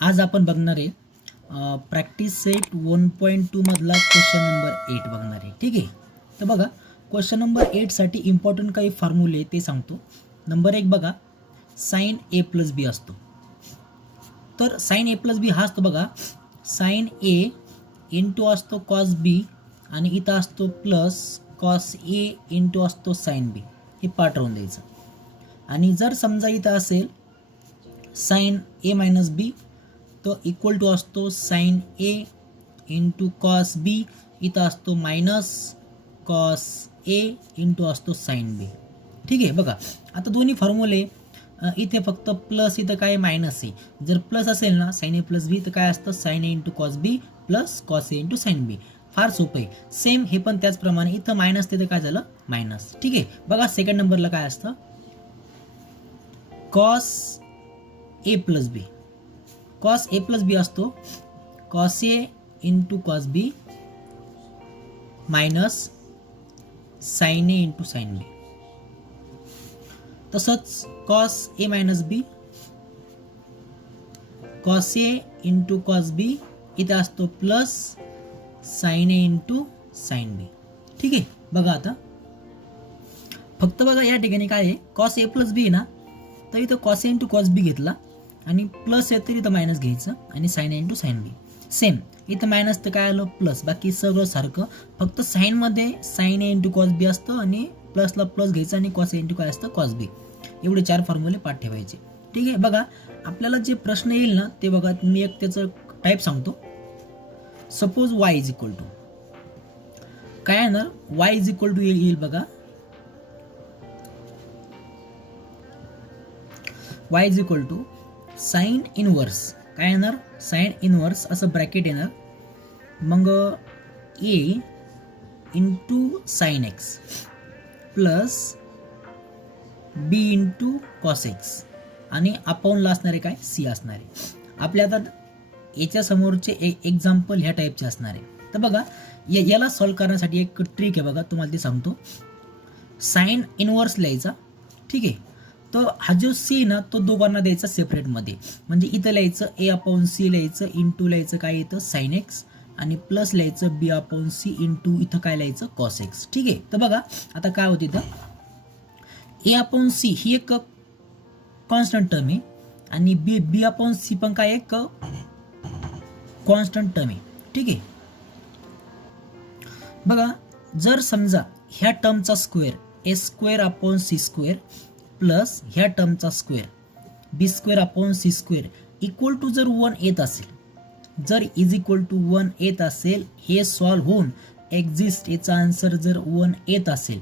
आज आपण बघणार आहे प्रॅक्टिस सेट 1.2 मधला क्वेश्चन नंबर 8 बघणार आहे. ठीक आहे, तर बघा क्वेश्चन नंबर 8 साठी इम्पॉर्टंट काही फॉर्म्युले ते सांगतो. नंबर 1 बघा, साइन ए प्लस बी असतो. तर साइन ए प्लस बी हा असतो बघा, साइन ए इंटू असतो कॉस बी आणि इथं असतो प्लस कॉस ए इंटू असतो साइन बी. हे पाठ राहून द्यायचं. आणि जर समजा इथं असेल साइन ए मायनस बी तो इक्वल टू असतो साइन ए इंटू कॉस बी, इथं असतो मायनस कॉस ए इंटू असतो साइन बी. ठीक आहे, बघा आता दोन्ही फॉर्म्युले इथे फक्त प्लस इथं काय मायनस आहे. जर प्लस असेल ना साइन ए प्लस बी तर काय असतं sign A into cos B plus cos A into sine B. फार सोपं आहे. सेम हे पण त्याचप्रमाणे इथं मायनस तिथं काय झालं मायनस. ठीक आहे, बघा सेकंड नंबरला काय असतं cos A plus B. Cos A plus बी असतो cos A into cos B minus sign A into sine B. तसंच cos A minus B cos A into cos बी इथे असतो plus sign A into sign B. ठीक आहे, बघा आता फक्त बघा या ठिकाणी काय आहे कॉस ए प्लस बी ना, तर इथं कॉस ए इंटू कॉस बी घेतला आणि प्लस आहे तर इथं मायनस घ्यायचं आणि sign A into sine B. Same इथं मायनस तर काय आलं प्लस, बाकी सगळं सारखं. फक्त साईनमध्ये साइन ए इंटू कॉस बी असतं आणि प्लसला प्लस घ्यायचं आणि कॉस ए इंटू काय असतं कॉस बी. एवढे 4 फॉर्म्युले पाठ ठेवायचे. ठीक आहे, बघा आपल्याला जे प्रश्न येईल ना ते बघा मी एक त्याचं टाईप सांगतो. Suppose y is equal to काय येणार, वाय इज इक्वल टू येईल बघा y is equal to sine inverse काय येणार साइन इनवर्स असं ब्रॅकेट येणार, मग A into sine x plus B into cos x आणि अपॉनला असणारे काय सी असणारे. आपल्या आता याच्या समोरचे एक्झाम्पल ह्या टाईपचे असणार आहे. तर बघा याला सॉल्व्ह करण्यासाठी एक ट्रिक आहे बघा, तुम्हाला ते सांगतो. साइन इनवर्स लिहायचा. ठीक आहे, तो हा जो सी ना तो दोघांना द्यायचा सेपरेटमध्ये. म्हणजे इथं लिहायचं ए अपॉन सी लिहायचं इंटू लिहायचं काय येतं साइन एक्स आणि प्लस लिहायचं बी अपॉन सी इंटू इथं काय लिहायचं कॉस एक्स. ठीक आहे, तर बघा आता काय होतं इथं ए अपॉन सी ही एक कॉन्स्टंट टर्म आहे आणि बी अपॉन सी पण काय एक कॉन्स्टंट टर्म आहे. ठीक आहे, बघा जर समजा ह्या टर्मचा square A square upon C square plus ह्या टर्मचा square B square upon C square equal to जर 1 येत असेल, जर इज इक्वल टू 1 येत असेल, हे सॉल्व्ह होऊन एक्झिस्ट याचा आन्सर जर 1 येत असेल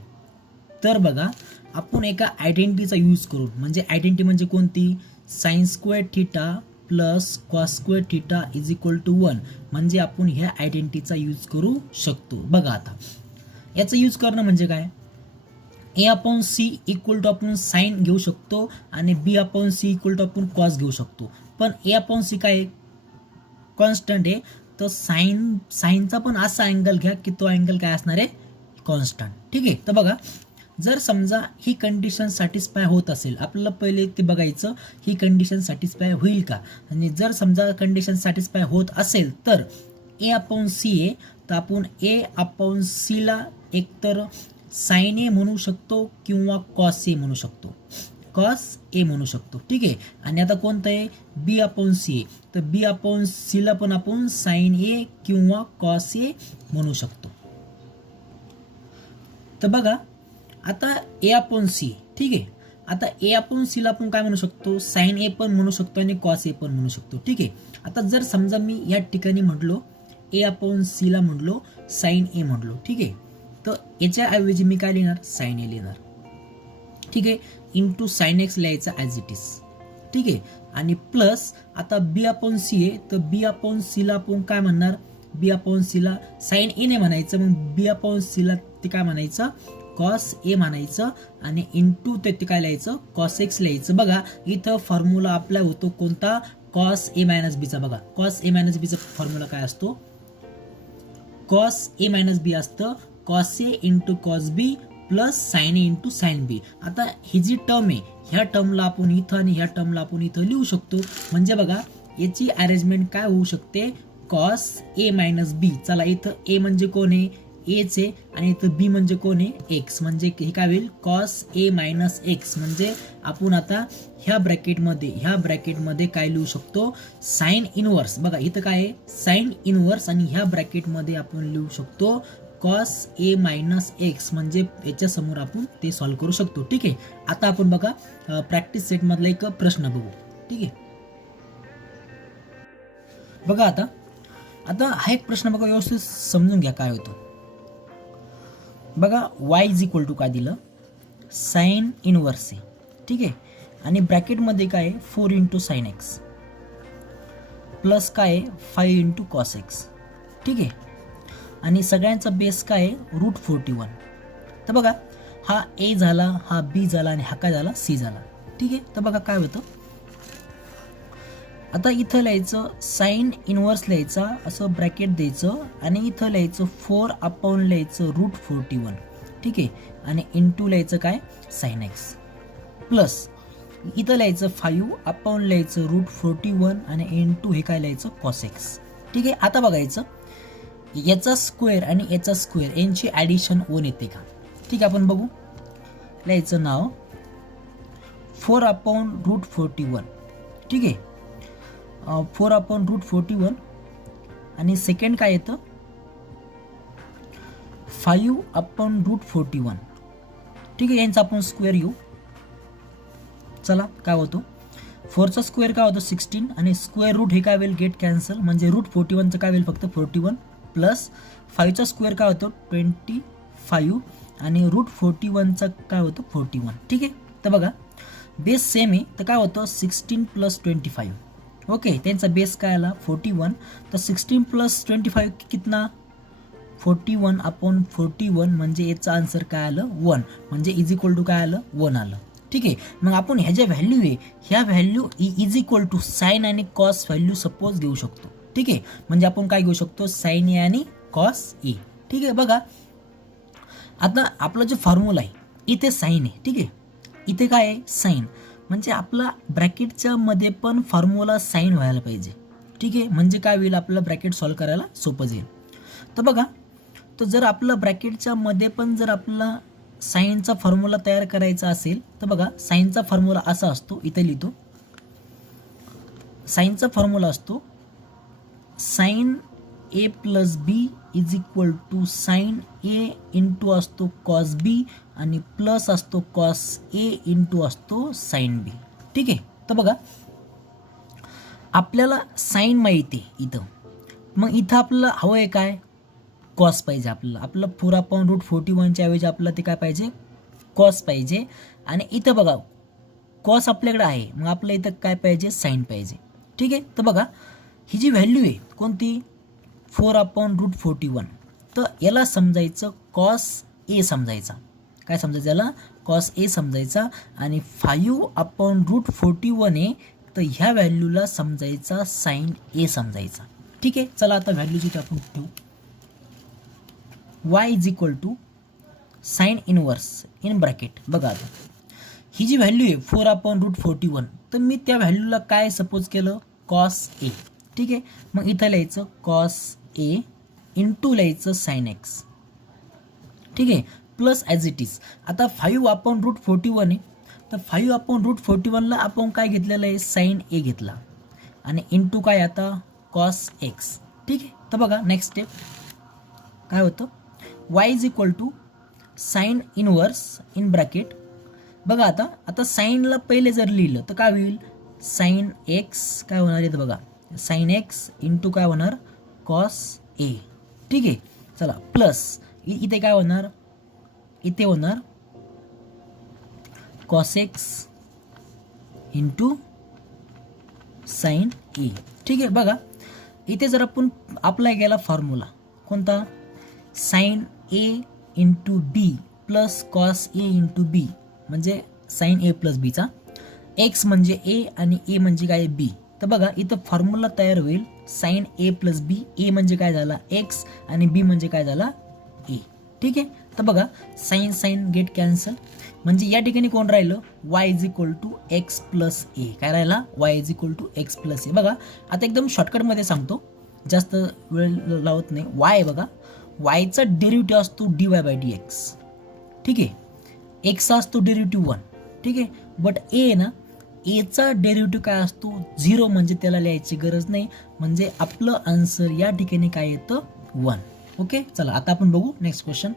तर बघा आपण एका आयडेंटिटीचा यूज करू. म्हणजे आयडेंटिटी म्हणजे कोणती, sine square theta plus cos square theta is equal to 1. म्हणजे आपण ह्या आयडेंटिटीचा यूज करू शकतो. बघा आता याचा यूज करणं म्हणजे काय, ए अपॉन सी इक्वल टू आपण साइन घेऊ शकतो आणि बी अपॉन सी इक्वल टू आपण कॉस घेऊ शकतो. पण ए अपॉन सी काय कॉन्स्टंट आहे, तर साइनचा पण असा अँगल घ्या की तो अँगल काय असणार आहे कॉन्स्टंट. ठीक आहे, तर बघा जर समजा ही कंडिशन सॅटिस्फाय होत असेल, आपल्याला पहिले ते बघायचं ही कंडिशन सॅटिस्फाय होईल का. आणि जर समजा कंडिशन सॅटिस्फाय होत असेल तर ए अपॉन सी आहे, तर आपण ए अपॉन सीला एकतर साइन ए म्हणू शकतो किंवा कॉस ए म्हणू शकतो, कॉस ए म्हणू शकतो. ठीक आहे, आणि आता कोणतं आहे बी अपॉन सी आहे, तर बी अपॉन सीला पण आपण साइन ए किंवा कॉस ए म्हणू शकतो. तर बघा आता ए अपॉन सी. ठीक आहे, आता ए अपॉन सीला आपण काय म्हणू शकतो साइन ए पण म्हणू शकतो आणि कॉस ए पण म्हणू शकतो. ठीक आहे, आता जर समजा मी या ठिकाणी म्हटलो ए अपॉन सीला म्हटलो साइन ए म्हटलो, ठीक आहे, तर याच्या ऐवजी मी काय लिहिणार साइन ए लिहिणार. ठीक आहे, इंटू साइन एक्स लिहायचा ॲज इट इज. ठीक आहे, आणि प्लस आता बी अपॉन सी आहे, तर बी अपॉन सीला आपण काय म्हणणार, बी अपॉन सीला साइन ए ने म्हणायचं, मग बी अपॉन सीला ते काय म्हणायचं कॉस ए म्हणायचं आणि इंटू ते काय लिहायचं कॉस एक्स लिहायचं. बघा इथं फॉर्म्युला अप्लाय होतो कोणता कॉस ए मायनस बीचा. बघा कॉस ए मायनस बीचा फॉर्म्युला काय असतो, कॉस ए मायनस बी असतं cos A into cos B plus sign A into sine B. आता ही जी टर्म आहे ह्या टर्मला आपण इथं आणि ह्या टर्मला आपण इथं लिहू शकतो. म्हणजे बघा याची अरेंजमेंट काय होऊ शकते, कॉस ए मायनस बी. चला इथं ए म्हणजे कोण आहे, एच आहे, आणि इथं बी म्हणजे कोण आहे, एक्स. म्हणजे हे काय होईल, कॉस ए मायनस एक्स. म्हणजे आपण आता ह्या ब्रॅकेटमध्ये काय लिहू शकतो, साइन इनवर्स. बघा इथं काय आहे, साइन इनवर्स, आणि ह्या ब्रॅकेटमध्ये आपण लिहू शकतो कॉस ए मायनस एक्स. म्हणजे याच्या समोर आपण ते सॉल्व्ह करू शकतो. ठीक आहे. आता आपण बघा प्रॅक्टिस सेट मधला एक प्रश्न बघू. ठीक आहे. बघा आता हा एक प्रश्न बघा, व्यवस्थित समजून घ्या काय होतं. बघा y इज इक्वल टू काय दिलं, साइन इनवर्स आहे. ठीक आहे. आणि ब्रॅकेटमध्ये काय आहे, 4 इंटू साइन एक्स प्लस काय आहे, 5 इंटू कॉस एक्स. ठीक आहे. आणि सगळ्यांचा बेस काय आहे, √41. तर बघा हा ए झाला, हा बी झाला, आणि हा काय झाला, सी झाला. ठीक आहे. तर बघा काय होतं, आता इथं लिहायचं साइन इनवर्स लिहायचा, असं ब्रॅकेट द्यायचं, आणि इथं लिहायचं 4 अपॉन लिहायचं √41. ठीक आहे. आणि इंटू लिहायचं काय, साइन एक्स, प्लस इथं लिहायचं 5 अपॉन लिहायचं √41, आणि इंटू हे काय लिहायचं, कॉस एक्स. ठीक आहे. आता बघायचं याचा स्क्वेअर आणि याचा स्क्वेअर यांची ॲडिशन 1 येते का. ठीक आहे. आपण बघू. लिहायचं नाव 4 अपॉन √41. ठीक आहे. 4 अपॉन √41, आणि सेकंड काय येतं, 5 अपॉन √41. ठीक आहे. यांचा आपण स्क्वेअर घेऊ. चला काय होतो, 4चा स्क्वेअर काय होतं 16, आणि स्क्वेअर रूट हे काय होईल, गेट कॅन्सल. म्हणजे √41चं काय होईल, फक्त 41, प्लस 5चा स्क्वेअर काय होतो 25, आणि √41चा काय होतं 41. ठीक आहे. तर बघा बेस सेम आहे, तर काय होतं 16 प्लस 25. ओके. त्यांचा बेस काय आला 41. तर 16 प्लस 25 कितना, 41 अपॉन 41. म्हणजे याचा आन्सर काय आलं 1. म्हणजे इज इक्वल टू काय आलं 1 आलं. ठीक आहे. मग आपण ह्या ज्या व्हॅल्यू आहे, ह्या value is equal to sine आणि कॉस व्हॅल्यू सपोज घेऊ शकतो. ठीक आहे. म्हणजे आपण काय घेऊ शकतो, साइन ए आणि कॉस ए. ठीक आहे. बघा आता आपला जो फॉर्म्युला आहे, इथे साइन आहे. ठीक आहे. इथे काय आहे, साइन. म्हणजे आपला ब्रॅकेटच्या मध्ये पण फॉर्म्युला साइन व्हायला पाहिजे. ठीक आहे. म्हणजे काय होईल, आपलं ब्रॅकेट सॉल्व्ह करायला सोपं जाईल. तर बघा, तर जर आपलं ब्रॅकेटच्या मध्ये पण जर आपला साइनचा फॉर्म्युला तयार करायचा असेल, तर बघा साइनचा फॉर्म्युला असा असतो, इथे लिहितो. साइनचा फॉर्म्युला असतो sine A plus B is equal to sine A into असतो कॉस बी, आणि प्लस असतो कॉस ए इंटू असतो साइन बी. ठीक आहे. तर बघा आपल्याला साइन माहिती आहे इथं, मग इथं आपल्याला हवं आहे काय, कॉस पाहिजे. आपलं 4 अपॉन √41च्या ऐवजी आपल्याला ते काय पाहिजे, कॉस पाहिजे. आणि इथं बघा कॉस आपल्याकडे आहे, मग आपलं इथं काय पाहिजे, साइन पाहिजे. ठीक आहे. तर बघा ही जी व्हॅल्यू आहे कोणती, 4 अपॉन √41, तर याला समजायचं कॉस ए समजायचा. काय समजायचं याला, कॉस ए समजायचा. आणि 5 अपॉन √41 आहे, तर ह्या व्हॅल्यूला समजायचा साइन ए समजायचा. ठीक आहे. चला आता व्हॅल्यू जिथे आपण ठेवू, y is equal to sine inverse in bracket. बघा आता ही जी व्हॅल्यू आहे 4 अपॉन √41, तर मी त्या व्हॅल्यूला काय सपोज केलं, कॉस ए. ठीक आहे. मग इथं लिहायचं कॉस ए इंटू लिहायचं साइन एक्स. ठीक आहे. Plus as it is. आता 5 अपॉन √41 आहे, तर 5 अपॉन √41ला आपण काय घेतलेलं आहे, साइन ए घेतला, आणि इंटू काय आता कॉस एक्स. ठीक आहे. तर बघा नेक्स्ट स्टेप काय होतं, y is equal to sine inverse in bracket. बघा आता साइनला पहिले जर लिहिलं तर काय होईल, साइन एक्स काय होणार आहे, बघा साइन एक्स इंटू काय होणार, कॉस ए. ठीक आहे. चला प्लस इथे काय होणार, इथे होणार कॉस एक्स इंटू साइन ए. ठीक आहे. बघा इथे जर आपण अप्लाय केला फॉर्म्युला कोणता, sign A into B plus cos A into बी, म्हणजे साइन ए प्लस बीचा, एक्स म्हणजे ए आणि ए म्हणजे काय बी. तर बघा इथं फॉर्म्युला तयार होईल साइन ए प्लस बी. ए म्हणजे काय झाला एक्स, आणि बी म्हणजे काय झाला ए. ठीक आहे. तर बघा साइन साइन गेट कॅन्सल, म्हणजे या ठिकाणी कोण राहिलं, Y is equal to X plus A. काय राहिला, Y is equal to X plus A. बघा आता एकदम शॉर्टकटमध्ये सांगतो, जास्त वेळ लावत नाही. वाय बघा, वायचा डेरिव्हेटिव्ह असतो D Y by D x. ठीक आहे, एक्सचा असतो डेरिव्हेटिव्ह 1. ठीक आहे, बट ए ना, एचा डेरिव्हेटिव्ह काय असतो 0, म्हणजे त्याला लिहायची गरज नाही. म्हणजे आपलं आन्सर या ठिकाणी काय येतं 1. ओके, चला आता आपण बघू नेक्स्ट क्वेश्चन.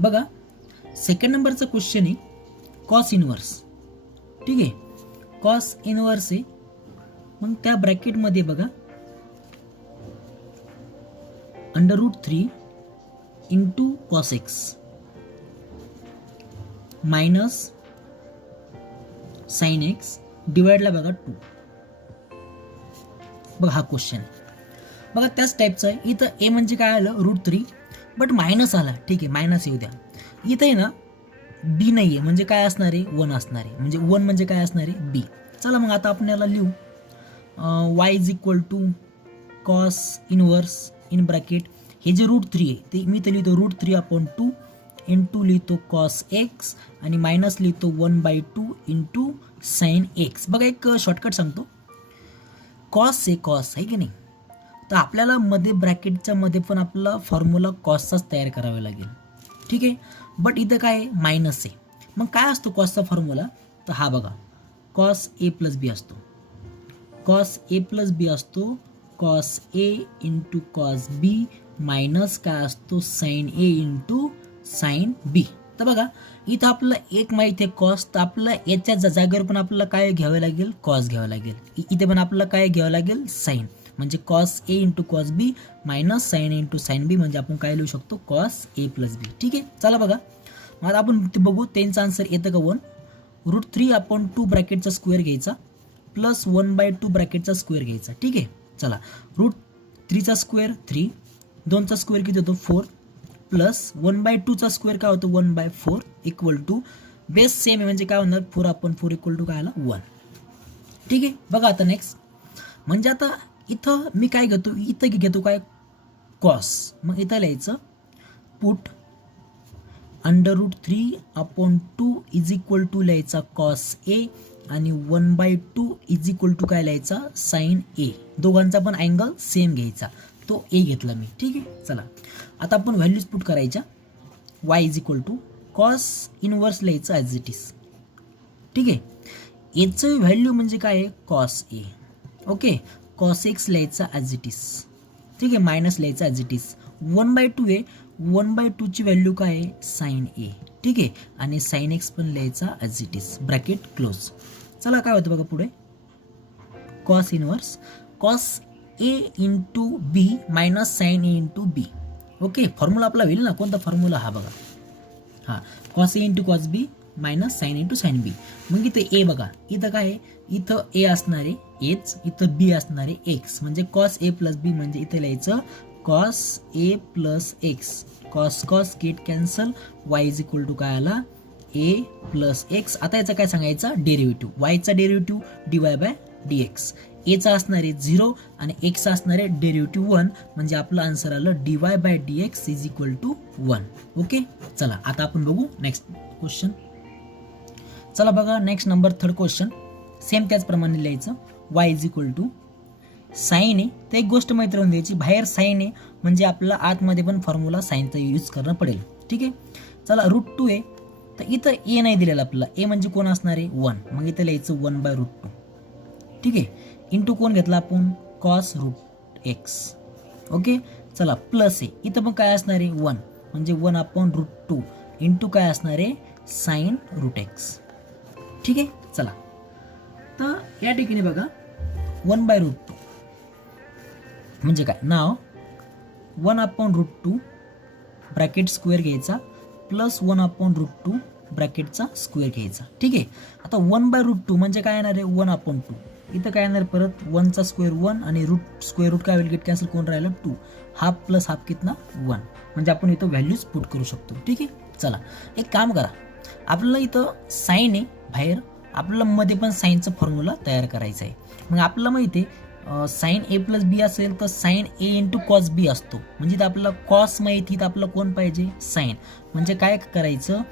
बघा सेकंड नंबरचा क्वेश्चन आहे कॉस इनवर्स. ठीक आहे, कॉस इनवर्स आहे. मग त्या ब्रॅकेटमध्ये बघा √3 into cos X minus sine X डिवाइडला बघा 2. बघा हा क्वेश्चन बघा त्याच टाईपचा आहे. इथं ए म्हणजे काय आलं √3, बट मायनस आला. ठीक आहे, मायनस येऊ द्या. इथं आहे ना बी नाही आहे, म्हणजे काय असणार आहे 1 असणार आहे. म्हणजे 1 म्हणजे काय असणार आहे बी. चला मग आता आपण याला लिहू. Y is equal to cos inverse in bracket, हे जे √3 आहे ते मी तर लिहितो √3/2 इंटू लिहितो कॉस एक्स आणि मायनस लिहितो 1/2 इंटू साइन एक्स. बघा एक शॉर्टकट सांगतो, कॉस आहे कॉस आहे की नाही, तर आपल्याला मध्ये ब्रॅकेटच्या मध्ये पण आपला फॉर्म्युला कॉसचाच तयार करावा लागेल. ठीक आहे, बट इथं काय आहे मायनस आहे. मग काय असतो कॉसचा फॉर्म्युला, तर हा बघा कॉस ए प्लस बी असतो. कॉस ए प्लस बी असतो cos A into cos B minus काय असतो sine A into sine B. तर बघा इथं आपल्याला एक माहिती आहे कॉस, तर आपल्याला याच्या जागेवर पण आपल्याला काय घ्यावं लागेल कॉस घ्यावं लागेल. इथे पण आपल्याला काय घ्यावं लागेल साइन, म्हणजे cos A into cos B minus sign A into sine B, म्हणजे आपण काय लिहू शकतो कॉस ए प्लस बी. ठीक आहे, चला बघा मग आता आपण ते बघू त्यांचं आन्सर येतं का 1. √3/2 ब्रॅकेटचा स्क्वेअर घ्यायचा प्लस 1/2 ब्रॅकेटचा स्क्वेअर घ्यायचा. ठीक आहे, चला √3चा स्क्वेअर 3, 2चा स्क्वेअर किती होतो 4, प्लस 1/2चा स्क्वेअर काय होतो 1/4 इक्वल टू बेस सेम आहे, म्हणजे काय होणार 4/4 इक्वल टू काय आला 1. ठीक आहे, बघा आता नेक्स्ट. म्हणजे आता इथं मी काय घेतो, इथं घेतो काय कॉस. मग इथं लिहायचं पुट √3/2 इज इक्वल टू लिहायचा कॉस ए आणि 1/2 इज इक्वल टू काय लिहायचा साइन ए. दोघांचा पण अँगल सेम घ्यायचा, तो ए घेतला मी. ठीक आहे, चला आता आपण व्हॅल्यूज पुट करायच्या. Y is equal to cos inverse लिहायचं ॲज इट इज. ठीक आहे, एचं व्हॅल्यू म्हणजे काय आहे cos A. Okay, cos x लिहायचा ॲज इट इज. ठीक आहे, मायनस लिहायचा ॲज इट इज. 1/2 आहे, 1/2ची व्हॅल्यू काय आहे साइन ए. ठीक आहे, आणि साइन एक्स पण लिहायचा as it is, bracket close. चला काय होतं बघा पुढे, cos inverse cos A into B minus sign A into B. Okay, formula आपला होईल ना, कोणता फॉर्म्युला हा बघा, हा cos A into cos B minus sine into sine B. मग इथं ए बघा, इथं काय आहे, इथं ए असणार आहे एच, इथं बी असणार आहे एक्स, म्हणजे कॉस ए प्लस बी, म्हणजे इथं लिहायचं cos A plus X. Cos get cancel, Y is equal to काय आला ए प्लस एक्स. आता याचा काय सांगायचा डेरिव्हेटिव्ह, वायचा derivative D Y by D X. एचा असणार आहे 0 आणि एक्सचा असणार आहे डेरिव्हेटिव्ह 1, म्हणजे आपलं आन्सर आलं d Y by D x is equal to 1. Okay, चला आता आपण बघू नेक्स्ट क्वेश्चन. चला बघा next number third question. Same त्याचप्रमाणे लिहायचं y is equal to sine आहे. तर एक गोष्ट माहिती राहून द्यायची, बाहेर साइन आहे म्हणजे आपला आतमध्ये पण फॉर्म्युला साइनचा यूज करणं पडेल. ठीक आहे, चला √2 आहे, तर इथं ए नाही दिलेलं आपल्याला, ए म्हणजे कोण असणार आहे 1, मग इथं लिहायचं 1/√2. ठीक आहे, इंटू कोण घेतला आपण कॉस रूट एक्स. ओके, चला प्लस आहे, इथं पण काय असणार आहे 1, म्हणजे 1/√2 इंटू काय असणार आहे साइन रूट एक्स. ठीक आहे, चला तर या ठिकाणी बघा 1/√2 म्हणजे काय नाव 1/√2 ब्रॅकेट स्क्वेअर घ्यायचा प्लस 1/√2 ब्रॅकेटचा स्क्वेअर घ्यायचा. ठीक आहे, आता 1/√2 म्हणजे काय येणार आहे 1/2. इथं काय येणार परत 1चा स्क्वेअर 1 आणि स्क्वेअर रूट काय होईल गेट कॅन्सल, कोण राहिलं 2. हाफ प्लस हाफ कितना 1, म्हणजे आपण इथं व्हॅल्यूज पुट करू शकतो. ठीक आहे, चला एक काम करा, आपल्याला इथं साइन आहे बाहेर, आपल्याला मध्ये पण साइनचा फॉर्म्युला तयार करायचा आहे. मग आपल्याला माहिती आहे साईन ए प्लस बी असेल तर sine A into cos B असतो. म्हणजे इथं आपल्याला कॉस माहिती तर आपलं कोण पाहिजे साईन. म्हणजे काय करायचं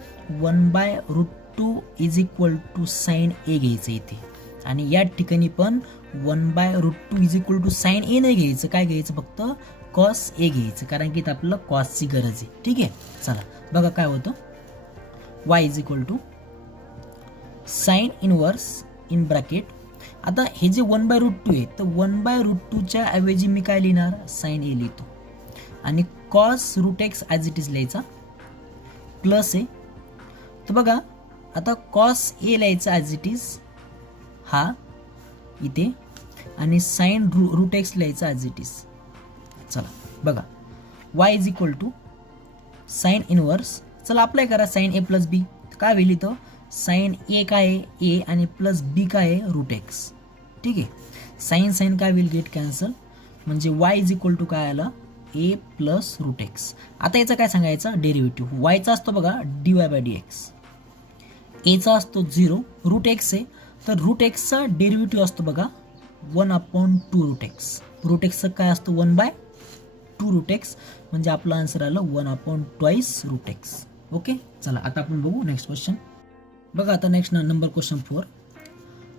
1/√2 is equal to sine A घ्यायचं इथे. आणि या ठिकाणी पण 1/√2 is equal to sine A नाही घ्यायचं. काय घ्यायचं फक्त कॉस ए घ्यायचं. कारण की इथं आपल्याला कॉसची गरज आहे. ठीक आहे. चला बघा काय होतं. Y is equal to sine inverse in bracket. आता हे जे 1/√2 आहे तर 1/√2च्या ऐवजी मी काय लिहिणार साईन ए लिहितो. आणि cos root x as it is लिहायचा प्लस आहे. तर बघा आता कॉस ए लिहायचा ॲज इट इज हा इथे. आणि साईन रूट एक्स लिहायचा ॲज इट इज. चला बघा y is equal to sine inverse. चला अप्लाय करा साईन ए प्लस बी. काय होईल इथं साईन ए काय आहे ए आणि प्लस बी काय आहे रूट एक्स. ठीक आहे. साईन साईन काय होईल गेट कॅन्सल. म्हणजे वाय इज इक्वल टू काय आलं ए प्लस रूट एक्स. आता याचा काय सांगायचं डेरिव्हेटिव्ह. वायचा असतो बघा dy/dx. एचा असतो 0. रूट एक्स आहे तर रूट एक्सचा डेरिव्हेटिव्ह असतो बघा 1/2 रूट एक्स. रूट एक्सचं काय असतं 1/2 रूट एक्स. म्हणजे आपलं आन्सर आलं 1/2 रूट एक्स. ओके. चला आता आपण बघू नेक्स्ट क्वेश्चन. बघा आता next number question 4.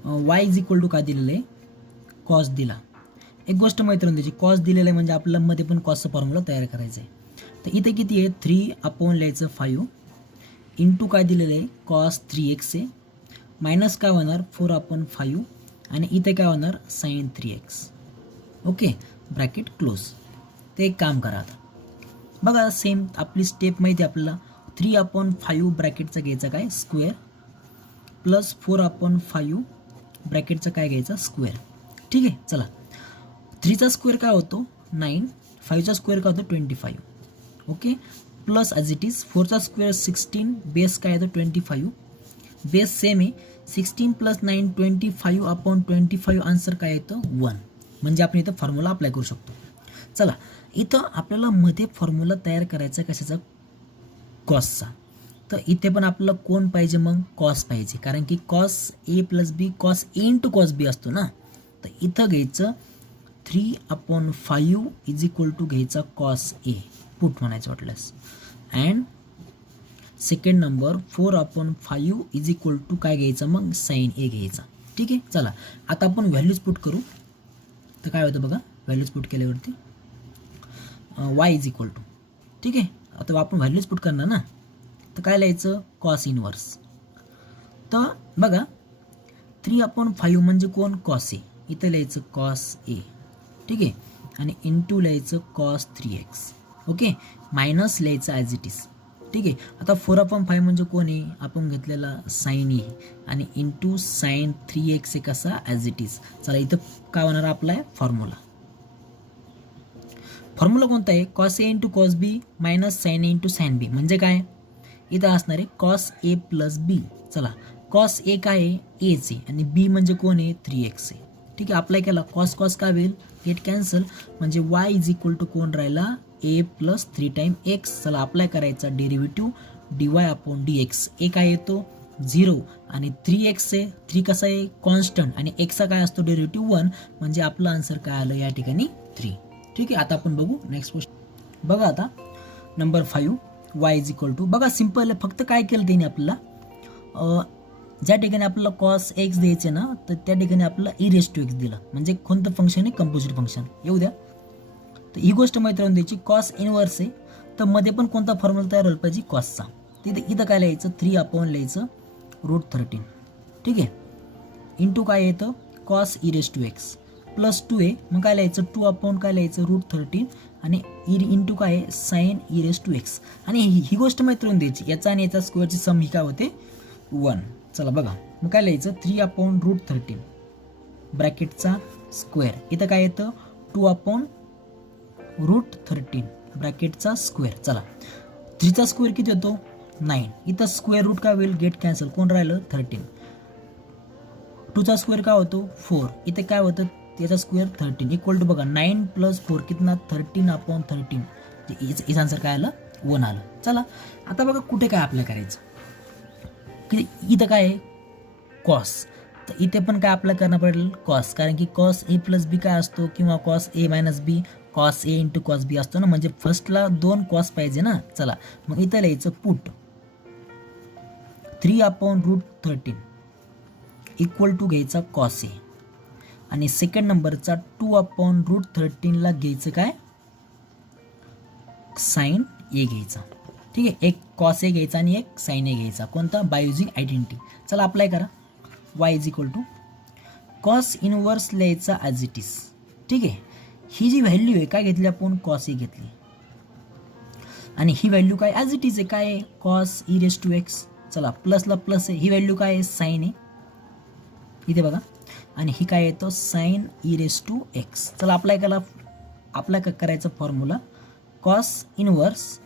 Y is equal to काय दिलेलं आहे कॉस दिला. एक गोष्ट मैत्रीण त्याची कॉस दिलेलं आहे म्हणजे आपल्याला मध्ये पण कॉसचा फॉर्म्युला तयार करायचा आहे. तर इथे किती आहे 3 लिहायचं 5 इंटू काय दिलेलं आहे कॉस 3x आहे मायनस काय होणार 4/5 आणि इथे काय होणार sine 3x. Okay bracket close. ते एक काम करा आता बघा सेम आपली स्टेप माहिती आपल्याला 3/5 ब्रॅकेटचा घ्यायचा काय स्क्वेअर प्लस 4/5 ब्रॅकेटचा काय घ्यायचा स्क्वेअर. ठीक आहे. चला 3चा स्क्वेअर काय होतो 9. 5चा स्क्वेअर काय होतो 25. Okay plus as it is 4चा स्क्वेअर 16 बेस काय येतो 25. बेस सेम आहे 16 + 9 25/25 आन्सर काय येतं 1. म्हणजे आपण इथं फॉर्म्युला अप्लाय करू शकतो. चला इथं आपल्याला मध्ये फॉर्म्युला तयार करायचा कशाचा कॉसचा. तर इथे पण आपल्याला कोण पाहिजे मग कॉस पाहिजे. कारण की cos A plus B cos A into cos B असतो ना. तर इथं घ्यायचं 3/5 इज इक्वल टू घ्यायचा कॉस ए पुट म्हणायचं वाटल्यास. And second number 4/5 is equal to काय घ्यायचं मग साईन ए घ्यायचा. ठीक आहे. चला आता आपण व्हॅल्यूज पुट करू. तर काय होतं बघा व्हॅल्यूज पुट केल्यावरती वाय इज इक्वल टू. ठीक आहे. आता आपण व्हॅल्यूज पुट करणार ना. तर काय लिहायचं कॉस इनवर्स. तर बघा 3/5 म्हणजे कोण कॉस ए. इथं लिहायचं कॉस ए. ठीक आहे. आणि इंटू लिहायचं कॉस 3x. ओके मायनस लिहायचं ॲज इट इज. ठीक आहे. आता 4/5 म्हणजे कोण आहे आपण घेतलेला साईन ए आणि इंटू साईन 3x आहे कसा ॲज इट इज. चला इथं काय होणार आपला फॉर्म्युला. फॉर्म्युला कोणता आहे cos A into cos B minus sine A into sine B. म्हणजे काय इथं असणार आहे कॉस ए प्लस बी. चला कॉस ए काय आहे एच आहे आणि बी म्हणजे कोण आहे 3x आहे. ठीक आहे. अप्लाय केला कॉस कॉस काय होईल गेट कॅन्सल. म्हणजे वाय इज इक्वल टू कोण राहिला ए प्लस 3x. चला अप्लाय करायचा डेरिव्हेटिव्ह dy/dx. ए काय येतो 0 आणि 3x आहे 3 कसा आहे कॉन्स्टंट आणि एक्सचा काय असतो डेरिव्हेटिव्ह 1. म्हणजे आपलं आन्सर काय आलं या ठिकाणी 3. ठीक आहे. आता आपण बघू नेक्स्ट क्वेश्चन. बघा आता number 5 y is equal to. बघा सिम्पल आहे फक्त काय केलं त्याने आपल्याला ज्या ठिकाणी आपल्याला कॉस एक्स द्यायचे ना तर त्या ठिकाणी आपल्याला e⁻x दिलं. म्हणजे कोणतं फंक्शन आहे कंपोजिट फंक्शन. येऊ द्या. तर ही गोष्ट मैत्रीण द्यायची कॉस इनवर्स आहे तर मध्ये पण कोणता फॉर्म्युला तयार व्हायला पाहिजे कॉसचा. तिथे इथं काय लिहायचं 3 लिहायचं √13. ठीक आहे. इंटू काय येतं कॉस e⁻x प्लस 2 आहे मग काय लिहायचं 2 काय लिहायचं √13 आणि इंटू काय आहे साईन e⁻x. आणि ही गोष्ट मैत्रीण द्यायची याचा आणि याचा स्क्वेअरची सम ही काय होते 1. चला बघा मग काय लिहायचं 3/√13 ब्रॅकेटचा स्क्वेअर. इथं काय येतं 2/√13 ब्रॅकेटचा स्क्वेअर. चला 3चा स्क्वेअर किती होतो 9. इथं स्क्वेअर रूट काय होईल गेट कॅन्सल कोण राहिलं 13. 2चा स्क्वेअर काय होतो 4. इथे काय होतं त्याचा स्क्वेअर 13 इक्वल टू बघा 9 + 4 कितना 13/13. इथं आन्सर काय आलं 1 आलं. चला आता बघा कुठे काय अप्लाय करायचं की इथं काय आहे कॉस. तर तर इथे पण काय अप्लाय करणं पडेल कॉस, कारण की कॉस ए प्लस बी काय असतो किंवा cos A minus B cos A into cos B असतो ना, म्हणजे फर्स्टला 2 कॉस पाहिजे ना. चला मग इथं लिहायचं पुट 3/√13 इक्वल टू घ्यायचा कॉस ए आणि सेकंड नंबरचा 2/√13ला घ्यायचं काय साइन ए घ्यायचा. ठीक आहे, एक कॉस ए घ्यायचा आणि एक साइन ए घ्यायचा. कोणता? By using identity. चला अप्लाय करा. Y is equal to cos inverse लिहायचा ॲज इट इज. ठीक आहे, ही जी व्हॅल्यू आहे काय घेतली आपण कॉस ए घेतली आणि ही व्हॅल्यू काय ॲज इट इज आहे काय cos e raise to x. चला प्लसला प्लस आहे, ही व्हॅल्यू काय आहे साइन ए इथे बघा आणि ही काय येतो sine e raise to x. चला अप्लाय करायचा formula cos inverse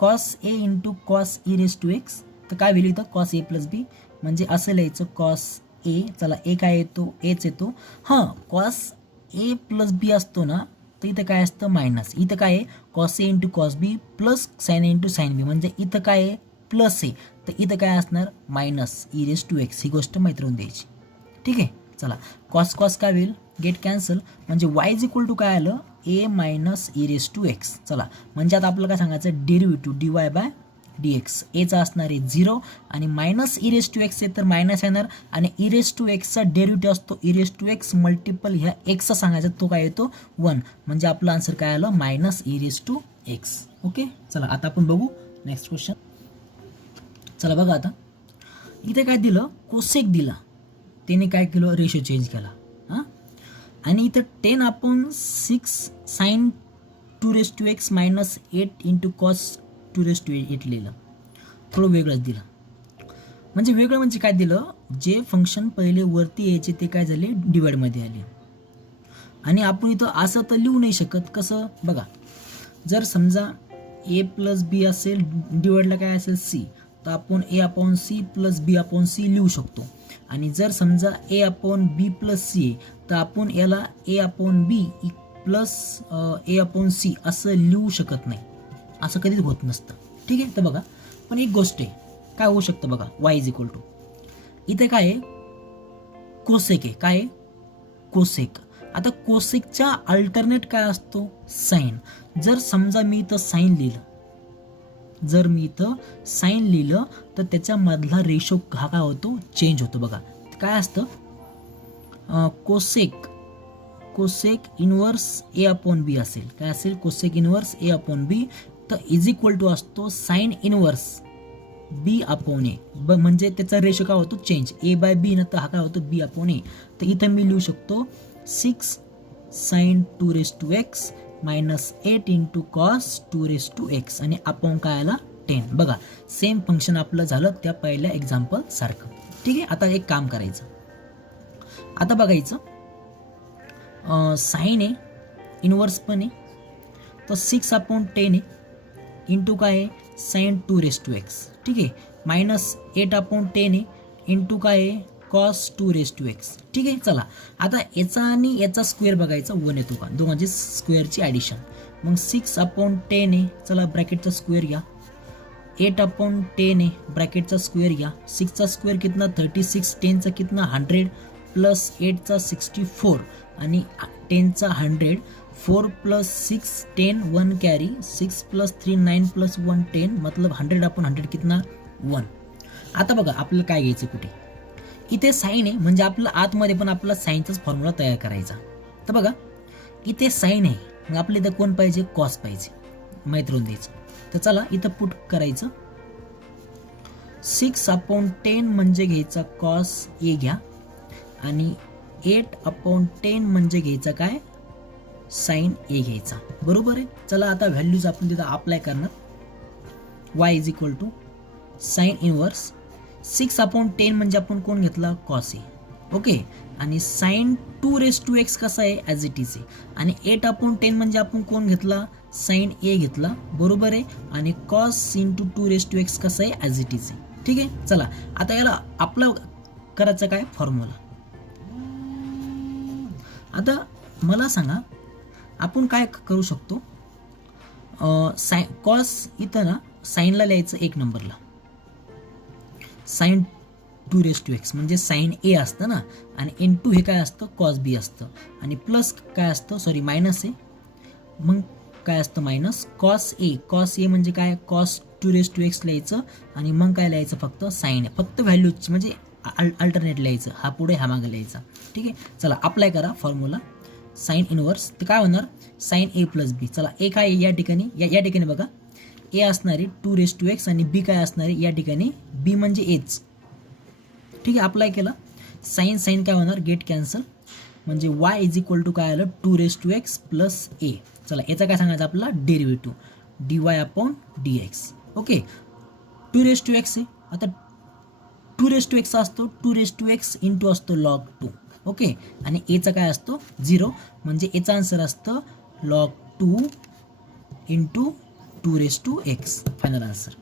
cos A into cos e raise to x. तर काय व्हॅल्यू इथं कॉस ए प्लस बी म्हणजे असं लिहायचं कॉस ए. चला ए काय येतो एच येतो. हां कॉस ए प्लस बी असतो ना, तर इथं काय असतं मायनस. इथं काय आहे cos A into cos B plus sign A into sine B म्हणजे इथं काय आहे प्लस आहे, तर इथं काय असणार minus E raise to X. ही गोष्ट माहीत राहून द्यायची. ठीक आहे, चला कॉस कॉस काय होईल गेट कॅन्सल म्हणजे वाय इज इक्वल टू काय आलं A minus E raise to x. चला म्हणजे आता आपल्याला काय सांगायचं derivative D Y by D X. एचा असणार आहे 0 आणि minus E raise to X आहे तर मायनस येणार आणि ई रेस टू एक्सचा डेरिव्हेटिव्ह असतो E raise to X multiple ह्या एक्सचा सांगायचा तो काय येतो 1 म्हणजे आपलं आन्सर काय आलं minus E raise to x. Okay, चला आता आपण बघू नेक्स्ट क्वेश्चन. चला बघा आता इथे काय दिलं कोसेक दिला, त्याने काय केलं रेशो चेंज केला. हां आणि इथं 10/6 sine 2 raise to x minus 8 into cos 2 raise to 8 लिहिलं. थोडं वेगळंच दिलं. म्हणजे वेगळं म्हणजे काय दिलं जे फंक्शन पहिले वरती यायचे ते काय झाले डिवाइडमध्ये आले आणि आपण इथं असं तर लिहू नाही शकत. कसं बघा जर समजा ए प्लस बी असेल डिवाइडला काय असेल सी तर आपण ए अपॉन सी प्लस बी अपॉन सी लिहू शकतो आणि जर समजा ए अपॉन बी प्लस सी तर आपण याला ए अपॉन बी प्लस ए अपॉन सी असं लिहू शकत नाही. असं कधीच होत नसतं. ठीक आहे, तर बघा पण एक गोष्ट आहे काय होऊ शकतं बघा वाय इज इक्वल टू इथे काय आहे कोसेक आहे. काय आहे कोसेक. आता कोसेकच्या अल्टरनेट काय असतो साइन. जर समजा मी इथं साइन लिहिलं तर त्याच्यामधला रेशो हा काय होतो चेंज होतो. बघा काय असतं कोसेक इनवर्स ए अपॉन बी असेल. काय असेल कोसेक इनवर्स ए अपॉन बी तर इज इक्वल टू असतो साइन इनवर्स बी अपॉन ए म्हणजे त्याचा रेशो काय होतो चेंज ए बाय बी न तर हा काय होतो बी अपॉन ए. तर इथं मी लिहू शकतो 6 sine 2 raise to x minus 8 into cos 2 raise to x आणि अपॉन काय आला 10. बघा सेम फंक्शन आपलं झालं त्या पहिल्या एक्झाम्पल सारखं. ठीक आहे, आता एक काम करायचं आता बघायचं साइन आहे इनवर्स पण आहे तर 6/10 आहे इंटू काय आहे साइन 2 रेस टू एक्स. ठीक आहे, मायनस 8/10 आहे इंटू काय आहे कॉस 2 रेस टू एक्स. ठीक आहे, चला आता याचा आणि याचा स्क्वेअर बघायचा 1 येतो का दोघांची स्क्वेअरची ॲडिशन. मग 6/10 आहे चला ब्रॅकेटचा स्क्वेअर घ्या 8/10 आहे ब्रॅकेटचा स्क्वेअर घ्या 6चा स्क्वेअर कितना 36 10चा कितना 100 प्लस 8चा 64 आणि 10चा 100 4 प्लस 6 10 1 कॅरी 6 प्लस 3 9 प्लस 1 10 मतलब 100/100 कितना 1. आता बघा आपल्याला काय घ्यायचं कुठे इथे साइन आहे म्हणजे आपलं आतमध्ये पण आपला साइनचाच फॉर्म्युला तयार करायचा. तर बघा इथे साइन आहे मग आपल्या इथं कोण पाहिजे कॉस पाहिजे माहीत राहून द्यायचं. तर चला इथं पुट करायचं 6/10 म्हणजे घ्यायचा कॉस ए घ्या आणि 8/10 म्हणजे घ्यायचा काय साइन ए घ्यायचा. बरोबर आहे. चला आता व्हॅल्यूज आपण तिथं अप्लाय करणार. Y is equal to sine inverse 6/10 म्हणजे आपण कोण घेतला कॉस ए. ओके आणि साइन 2 रेस टू एक्स कसा आहे ॲज इट इज आहे आणि 8/10 म्हणजे आपण कोण घेतला साइन ए घेतला. बरोबर आहे आणि cos into 2 raise to x कसं आहे ॲज इट इज आहे. ठीक आहे, चला आता याला आपलं करायचं काय फॉर्म्युला. आता मला सांगा आपण काय करू शकतो कॉस इथं ना साइनला लिहायचं 1 नंबरला sine two raise to x म्हणजे साईन ए असतं ना, आणि N2 हे काय असतं कॉस बी असतं, आणि प्लस काय असतं सॉरी मायनस ए, मग काय असतं मायनस कॉस ए म्हणजे काय cos two raise to x लिहायचं, आणि मग काय लिहायचं फक्त साईन ए, फक्त व्हॅल्यूज म्हणजे अल्टरनेट लिहायचं, हा पुढे हा मागे लिहायचा. ठीक आहे, चला अप्लाय करा फॉर्म्युला साईन इनवर्स. तर काय होणार साईन ए प्लस बी. चला ए काय या ठिकाणी या ठिकाणी बघा ए असणारी टू रेस टू एक्स आणि बी काय असणारी या ठिकाणी बी म्हणजे एच. ठीक आहे, अप्लाय केला. साईन साईन काय होणार गेट कॅन्सल, म्हणजे वाय इज इक्वल टू काय आलं two raise to X plus A. चला याचा काय सांगायचं आपला derivative dy upon dx. Okay, two raise to X आहे, आता टू रेस टू एक्स असतो two raise to X into असतो लॉग 2. ओके, आणि एचा काय असतो 0, म्हणजे एचा आन्सर असतं log 2 into two raise to X, final answer.